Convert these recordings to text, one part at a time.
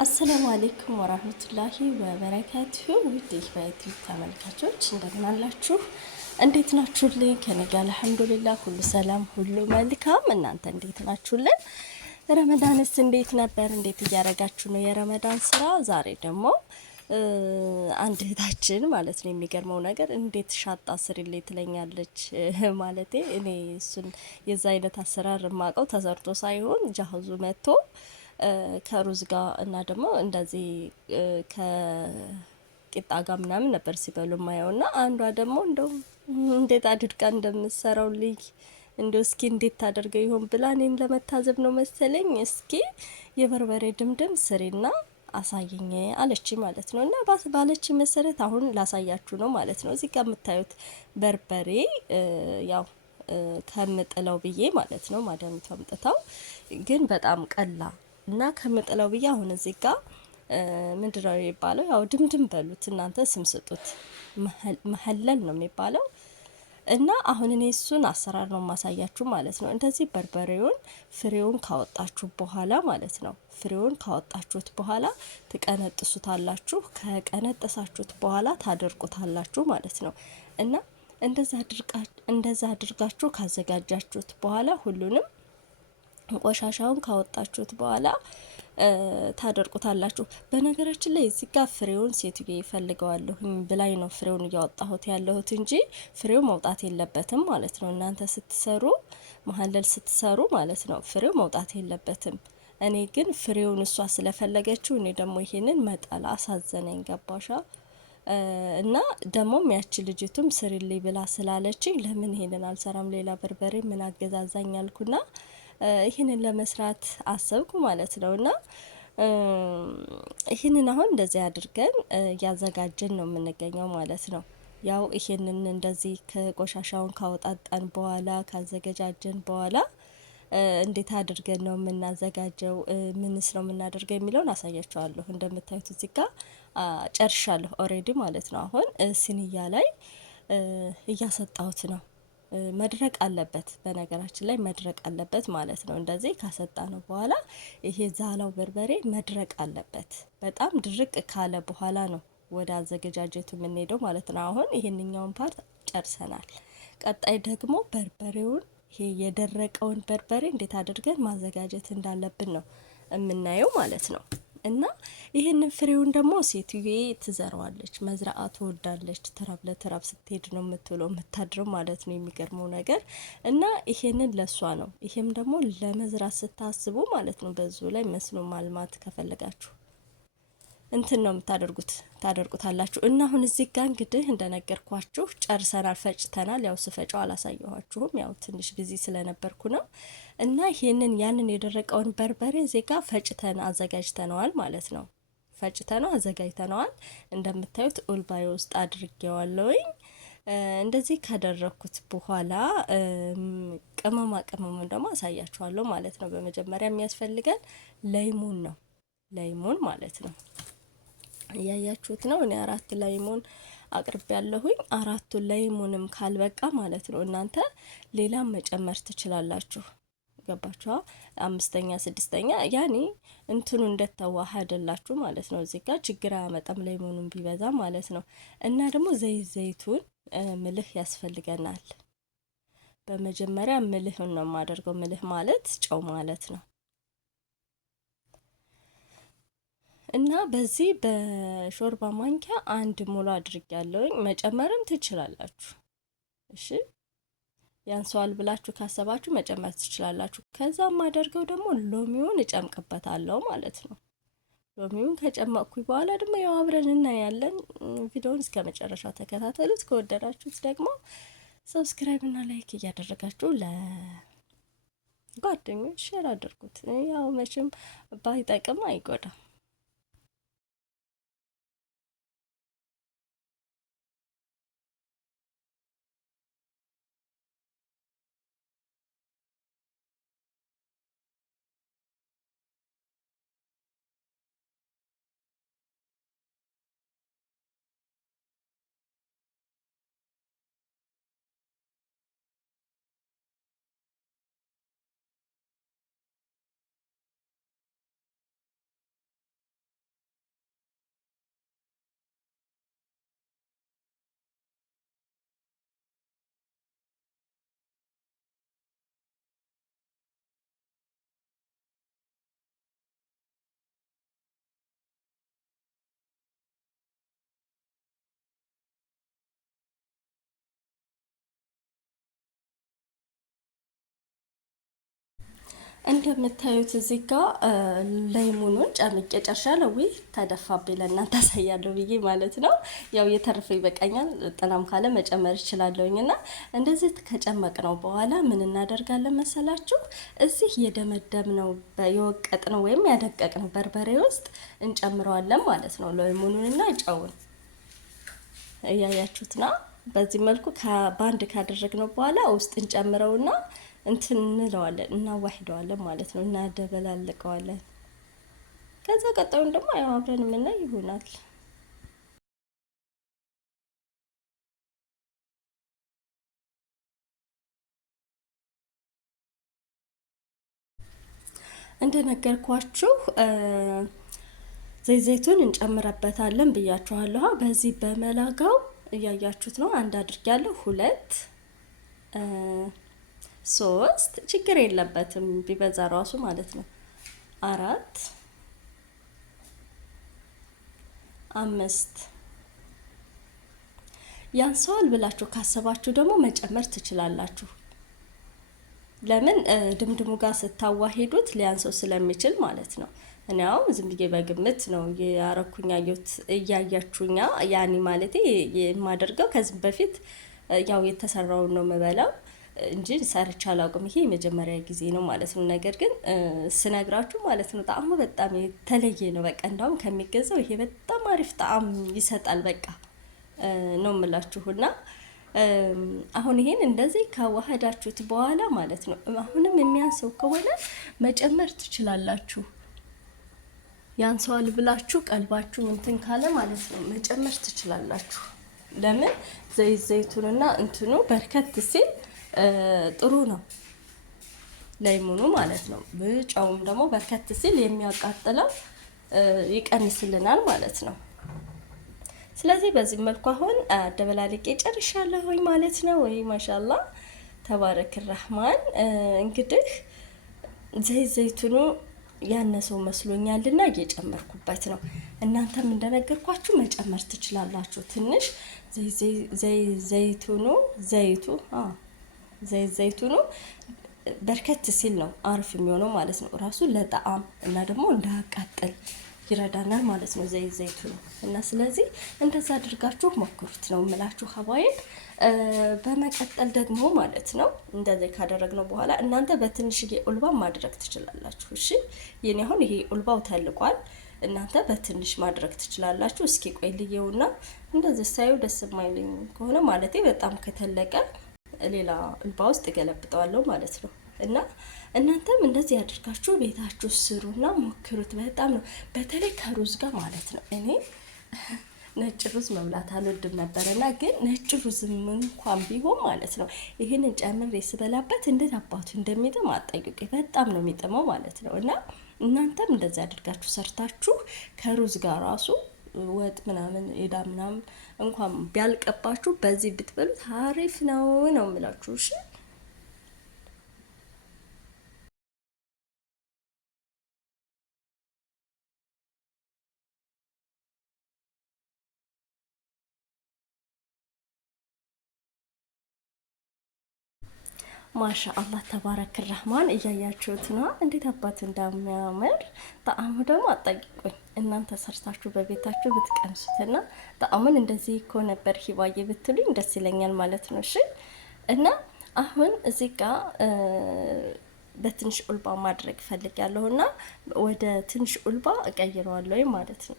አሰላሙ አሌይኩም ወራህመቱላሂ ወበረካቱሁ። ውድ የዩቲዩብ ተመልካቾች እንደምን አላችሁ? እንዴት ናችሁልኝ? ከኔ ጋር አልሐምዱሊላህ ሁሉ ሰላም፣ ሁሉ መልካም። እናንተ እንዴት ናችሁልን? ረመዳንስ እንዴት ነበር? እንዴት እያደረጋችሁ ነው የረመዳን ስራ? ዛሬ ደግሞ አንድ እህታችን ማለት ነው የሚገርመው ነገር እንዴት ሻጣ ስሪልኝ ትለኛለች። ማለቴ እኔ እሱን የዛ አይነት አሰራር የማውቀው ተሰርቶ ሳይሆን ጃህዙ መጥቶ ከሩዝ ጋር እና ደግሞ እንደዚህ ከቂጣ ጋር ምናምን ነበር ሲበሉ ማየው እና አንዷ ደግሞ እንደው እንዴት አድርጋ እንደምትሰራው ልጅ እንደው እስኪ እንዴት ታደርገው ይሆን ብላ እኔን ለመታዘብ ነው መሰለኝ እስኪ የበርበሬ ድምድም ስሪና አሳየኝ አለች ማለት ነው። እና ባለች መሰረት አሁን ላሳያችሁ ነው ማለት ነው። እዚህ ጋር የምታዩት በርበሬ ያው ከምጥለው ብዬ ማለት ነው ማዳሚቷ አምጥታው ግን በጣም ቀላ እና ከምጥለው ብዬ አሁን እዚህ ጋር ምንድነው የሚባለው? ያው ድምድም በሉት እናንተ ስም ስጡት። መሐለል ነው የሚባለው። እና አሁን እኔ እሱን አሰራር ነው ማሳያችሁ ማለት ነው። እንደዚህ በርበሬውን ፍሬውን ካወጣችሁ በኋላ ማለት ነው። ፍሬውን ካወጣችሁት በኋላ ትቀነጥሱታላችሁ። ከቀነጠሳችሁት በኋላ ታደርቁታላችሁ ማለት ነው። እና እንደዛ አድርጋችሁ ካዘጋጃችሁት በኋላ ሁሉንም ቆሻሻውን ካወጣችሁት በኋላ ታደርቁታላችሁ። በነገራችን ላይ እዚህ ጋር ፍሬውን ሴትዬ ይፈልገዋለሁኝ ብላኝ ነው ፍሬውን እያወጣሁት ያለሁት እንጂ ፍሬው መውጣት የለበትም ማለት ነው። እናንተ ስትሰሩ መሀለል ስትሰሩ ማለት ነው ፍሬው መውጣት የለበትም። እኔ ግን ፍሬውን እሷ ስለፈለገችው እኔ ደግሞ ይሄንን መጣል አሳዘነኝ። ገባሻ? እና ደግሞ ያቺ ልጅቱም ስሪልኝ ብላ ስላለችኝ ለምን ይሄንን አልሰራም ሌላ በርበሬ ምን አገዛዛኝ አልኩና ይህንን ለመስራት አሰብኩ ማለት ነው። እና ይህንን አሁን እንደዚህ አድርገን እያዘጋጀን ነው የምንገኘው ማለት ነው። ያው ይሄንን እንደዚህ ከቆሻሻውን ካወጣጣን በኋላ ካዘገጃጀን በኋላ እንዴት አድርገን ነው የምናዘጋጀው፣ ምንስ ነው የምናደርገው የሚለውን አሳያችኋለሁ። እንደምታዩት እዚህ ጋር ጨርሻለሁ ኦሬዲ ማለት ነው። አሁን ሲኒያ ላይ እያሰጣሁት ነው። መድረቅ አለበት፣ በነገራችን ላይ መድረቅ አለበት ማለት ነው። እንደዚህ ካሰጣ ነው በኋላ ይሄ ዛላው በርበሬ መድረቅ አለበት። በጣም ድርቅ ካለ በኋላ ነው ወደ አዘገጃጀቱ የምንሄደው ማለት ነው። አሁን ይሄንኛውን ፓርት ጨርሰናል። ቀጣይ ደግሞ በርበሬውን ይሄ የደረቀውን በርበሬ እንዴት አድርገን ማዘጋጀት እንዳለብን ነው የምናየው ማለት ነው። እና ይሄንን ፍሬውን ደግሞ ሴትዬ ትዘራዋለች፣ መዝራአት ትወዳለች። ተራብ ለተራብ ስትሄድ ነው የምትውለው የምታድረው ማለት ነው። የሚገርመው ነገር እና ይሄንን ለሷ ነው። ይሄም ደግሞ ለመዝራት ስታስቡ ማለት ነው በዙ ላይ መስኖ ማልማት ከፈለጋችሁ እንትን ነው የምታደርጉት ታደርቁታላችሁ። እና አሁን እዚህ ጋር እንግዲህ እንደነገርኳችሁ ጨርሰናል፣ ፈጭተናል። ያው ስፈጫው አላሳየኋችሁም፣ ያው ትንሽ ቢዚ ስለነበርኩ ነው። እና ይሄንን ያንን የደረቀውን በርበሬ እዚህ ጋር ፈጭተን አዘጋጅተነዋል ማለት ነው። ፈጭተነው አዘጋጅተነዋል። እንደምታዩት ኡልባይ ውስጥ አድርጌዋለሁኝ። እንደዚህ ካደረኩት በኋላ ቅመማ ቅመሙን ደግሞ አሳያችኋለሁ ማለት ነው። በመጀመሪያ የሚያስፈልገን ለይሙን ነው፣ ለይሙን ማለት ነው። እያያችሁት ነው። እኔ 4 ላይሞን አቅርቤ ያለሁኝ። 4ቱ ላይሞንም ካልበቃ ማለት ነው እናንተ ሌላም መጨመር ትችላላችሁ። ገባችኋ? 5ኛ 6ኛ ያኔ እንትኑ እንደተዋሃደላችሁ ማለት ነው። እዚህ ጋር ችግር አያመጣም ላይሞኑን ቢበዛ ማለት ነው። እና ደግሞ ዘይቱን ምልህ ያስፈልገናል። በመጀመሪያ ምልህን ነው የማደርገው። ምልህ ማለት ጨው ማለት ነው። እና በዚህ በሾርባ ማንኪያ 1 ሙሉ አድርጌያለሁኝ። መጨመርም ትችላላችሁ። እሺ ያንሰዋል ብላችሁ ካሰባችሁ መጨመር ትችላላችሁ። ከዛ ማደርገው ደግሞ ሎሚውን እጨምቅበታለሁ ማለት ነው። ሎሚውን ከጨመቅኩኝ በኋላ ደግሞ ያው አብረን እናያለን። ቪዲዮውን እስከ መጨረሻው ተከታተሉት። ከወደዳችሁት ደግሞ ሰብስክራይብ እና ላይክ እያደረጋችሁ ለጓደኞች ሼር አድርጉት። ያው መቼም ባይጠቅም አይጎዳም። እንደምታዩት እዚህ ጋር ሌሞኑን ጨምቄ ጨርሻለሁ። ወይ ተደፋብኝ ለእናንተ አሳያለሁ ብዬ ማለት ነው። ያው የተረፈ ይበቃኛል። ጥናም ካለ መጨመር እችላለሁኝ። እና እንደዚህ ከጨመቅነው በኋላ ምን እናደርጋለን መሰላችሁ? እዚህ የደመደብነው የወቀጥነው ወይም ያደቀቅነው በርበሬ ውስጥ እንጨምረዋለን ማለት ነው። ሌሞኑንና ጨውን እያያችሁት ነው። በዚህ መልኩ በአንድ ካደረግነው በኋላ ውስጥ እንጨምረውና እንትን እንለዋለን፣ እናዋሂደዋለን ማለት ነው። እናደበላልቀዋለን። ከዛ ቀጣዩን ደግሞ ያው አብረን የምናይ ይሆናል። እንደነገርኳችሁ ዘይቱን እንጨምረበታለን ብያችኋለሁ። በዚህ በመላጋው እያያችሁት ነው። አንድ አድርጊያለሁ፣ ሁለት፣ ሶስት፣ ችግር የለበትም ቢበዛ ራሱ ማለት ነው። አራት፣ አምስት። ያንሰዋል ብላችሁ ካሰባችሁ ደግሞ መጨመር ትችላላችሁ። ለምን ድምድሙ ጋር ስታዋሂዱት ሊያንሰው ስለሚችል ማለት ነው። እኔ አሁን ዝም ብዬ በግምት ነው ያረኩኛ እያያችሁኛ ያኒ ማለት የማደርገው ከዚህ በፊት ያው የተሰራውን ነው የምበላው እንጂ ሰርቼ አላውቅም። ይሄ የመጀመሪያ ጊዜ ነው ማለት ነው። ነገር ግን ስነግራችሁ ማለት ነው ጣዕሙ በጣም የተለየ ነው። በቃ እንዳውም ከሚገዛው ይሄ በጣም አሪፍ ጣዕም ይሰጣል። በቃ ነው የምላችሁና አሁን ይሄን እንደዚህ ካዋሃዳችሁት በኋላ ማለት ነው አሁንም የሚያንሰው ከሆነ መጨመር ትችላላችሁ። ያንሰዋል ብላችሁ ቀልባችሁ እንትን ካለ ማለት ነው መጨመር ትችላላችሁ። ለምን ዘይቱንና እንትኑ በርከት ሲል ጥሩ ነው ሌሞኑ ማለት ነው። ብጫውም ደግሞ በርከት ሲል የሚያቃጥለው ይቀንስልናል ማለት ነው። ስለዚህ በዚህ መልኩ አሁን አደበላልቄ ጨርሻለሁኝ ማለት ነው። ወይ ማሻአላ ተባረክ ረህማን። እንግዲህ ዘይቱኑ ያነሰው መስሎኛልና እየጨመርኩበት ነው። እናንተም እንደነገርኳችሁ መጨመር ትችላላችሁ። ትንሽ ዘይቱኑ በርከት ሲል ነው አሪፍ የሚሆነው ማለት ነው። ራሱ ለጣዕም እና ደግሞ እንዳያቃጥል ይረዳናል ማለት ነው ዘይቱኑ። እና ስለዚህ እንደዛ አድርጋችሁ ሞክሩት ነው የምላችሁ ሀባይን። በመቀጠል ደግሞ ማለት ነው እንደዚህ ካደረግነው በኋላ እናንተ በትንሽዬ ኡልባ ማድረግ ትችላላችሁ። እሺ የኔ አሁን ይሄ ኡልባው ተልቋል። እናንተ በትንሽ ማድረግ ትችላላችሁ። እስኪ ቆይ ልየውና እንደዚህ ሳዩ ደስ የማይለኝ ከሆነ ማለቴ በጣም ከተለቀ ሌላ ኡልባ ውስጥ ገለብጠዋለሁ ማለት ነው። እና እናንተም እንደዚህ ያድርጋችሁ ቤታችሁ ስሩና ሞክሩት። በጣም ነው በተለይ ከሩዝ ጋር ማለት ነው። እኔ ነጭ ሩዝ መብላት አልወድም ነበርና ግን ነጭ ሩዝም እንኳን ቢሆን ማለት ነው ይሄንን ጨምሬ ስበላበት እንዴት አባቱ እንደሚጥም አጠይቁኝ። በጣም ነው የሚጥመው ማለት ነው። እና እናንተም እንደዚህ አድርጋችሁ ሰርታችሁ ከሩዝ ጋር ራሱ ወጥ ምናምን ኤዳ ምናምን እንኳን ቢያልቀባችሁ በዚህ ብትበሉት አሪፍ ነው የምላችሁ። እሺ ማሻ አላህ ተባረክ ረህማን። እያያችሁት ነው እንዴት አባት እንደሚያምር። ጣዕሙ ደግሞ አጠይቁኝ። እናንተ ሰርታችሁ በቤታችሁ ብትቀምሱትና ጣዕሙን እንደዚህ እኮ ነበር ሂባዬ ብትሉኝ ደስ ይለኛል ማለት ነው። እሺ እና አሁን እዚህ ጋር በትንሽ ኡልባ ማድረግ ፈልጋለሁና ወደ ትንሽ ኡልባ እቀይረዋለሁ ማለት ነው።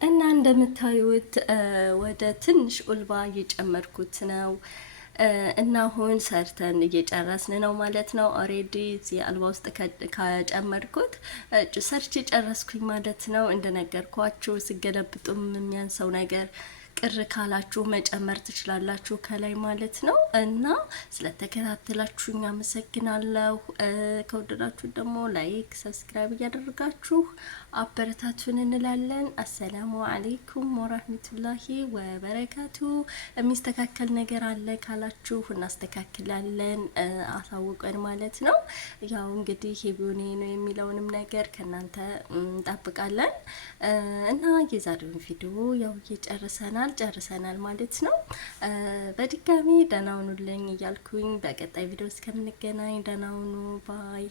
እና እንደምታዩት ወደ ትንሽ ኡልባ እየጨመርኩት ነው። እና አሁን ሰርተን እየጨረስን ነው ማለት ነው። ኦሬዲ እዚህ አልባ ውስጥ ከጨመርኩት ሰርቼ ጨረስኩኝ ማለት ነው። እንደነገርኳችሁ ሲገለብጡም የሚያንሰው ነገር ቅር ካላችሁ መጨመር ትችላላችሁ ከላይ ማለት ነው። እና ስለተከታተላችሁኝ አመሰግናለሁ። ከወደዳችሁ ደግሞ ላይክ፣ ሰብስክራይብ እያደረጋችሁ አበረታቱን እንላለን። አሰላሙ አለይኩም ወራህመቱላሂ ወበረካቱ። የሚስተካከል ነገር አለ ካላችሁ እናስተካክላለን፣ አሳውቀን ማለት ነው። ያው እንግዲህ ሄቢዮኔ ነው የሚለውንም ነገር ከእናንተ እንጠብቃለን። እና የዛሬውን ቪዲዮ ያው ጨርሰናል ማለት ነው። በድጋሚ ደህና ሁኑልኝ እያልኩኝ በቀጣይ ቪዲዮ እስከምንገናኝ ደህና ሁኑ ባይ